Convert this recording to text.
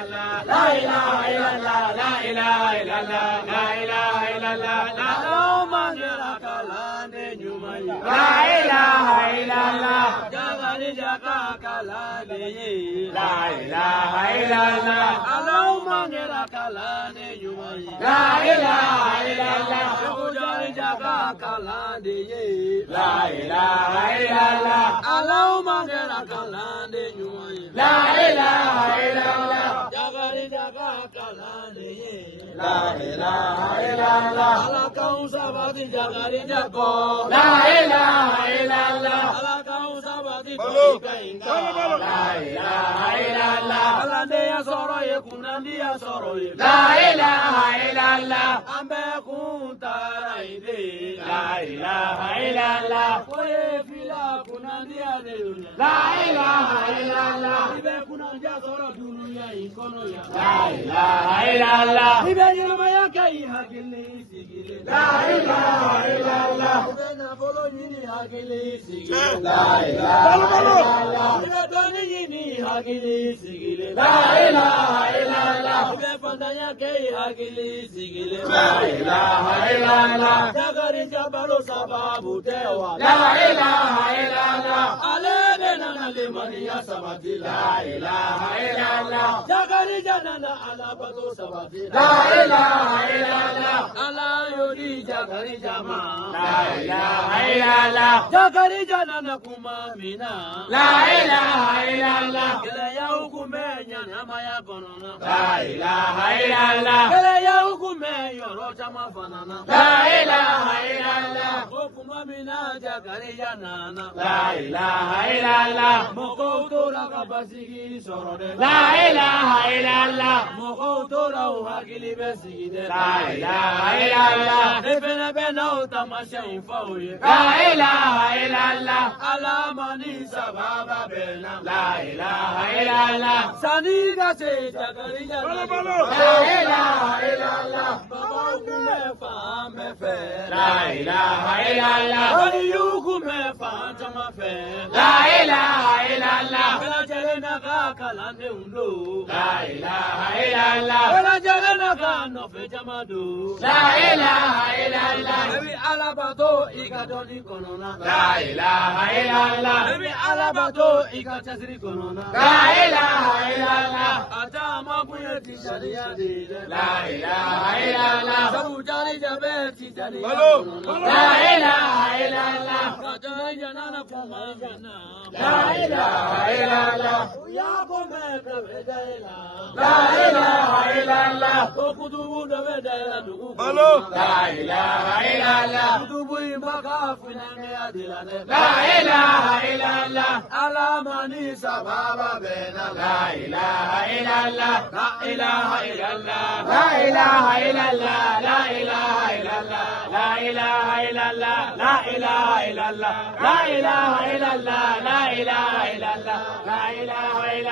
illallah, la ilaha illallah, la ilaha illallah, la ilaha illallah, la ilaha kalande nyumai, la ilaha illallah, jagari jaga kalande, la ilaha illallah, Allahumma ngira kalande nyumai, la ilaha illallah, jagari jaga kalande, la ilaha illallah, Allahumma ngira kalande nyumai, la ilaha illallah, jagari jaga kalande, la ilaha illallah, ala kausa badi jagari jago, la ilaha illallah, ala kausa badi kainga, la ilaha illallah, ala deya soro ye kunandi ya soro ye, la ilaha illallah, ambe kuntara ide, la ilaha illallah, koye fila kunandi ya de, la ilaha illallah, ibe kunandi ya soro dunia ikono ya, la ilaha illallah, ibe yelma ya kai hakili sigile, la ilaha illallah, ibe na bolo yini hakili sigile, la ilaha illallah, ibe doni yini hakili sigile, la ilaha illallah, ibe pandanya kai hakili sigile, la ilaha illallah, jagari jabalo sababu tewa, la ilaha illallah, alebe na lemania sabati, la ilaha illallah, jagari janana alabato sabati, la ilaha illallah, ala yodi jagari jama, la ilaha illallah, jagari janana kumamina, la ilaha illallah, kele ya ukumenya nyama ya konona, la ilaha illallah, kele ya ukumenya rocha mafanana, la ilaha illallah, ukumamina jagari janana, la ilaha illallah, mokotora kabasigi sorode, la ilaha illallah, mokotora uhakili besigide, la ilaha illallah, ebena bena utamasha infaoye, la ilaha illallah, alamani sababa bena, la ilaha illallah, saniga se jagari janana, la ilaha illallah, baba ukume faame fe, la ilaha illallah, wali ukume faantama fe, la ilaha illallah, bela jelena ka kalande undo, la ilaha illallah, bela jelena ka nofe jamadu, la ilaha illallah, ebi alabato ikadoni konona, la ilaha illallah, ebi alabato ikachasiri konona, la ilaha illallah, atama kuyeti sharia dile, la ilaha illallah, sabu jari jabe tijari konona, la ilaha illallah, kajai janana kumai jana, la ilaha illallah, ya kome kabedela, la ilaha illallah, okudubu dabedela dugu, la ilaha illallah, kudubu imaka finenge adilane, la ilaha illallah, alamani sababa bena, la ilaha illallah, la ilaha illallah, la ilaha illallah, la ilaha illallah, la ilaha illallah, la ilaha illallah, la ilaha illallah, la ilaha illallah, la ilaha illallah.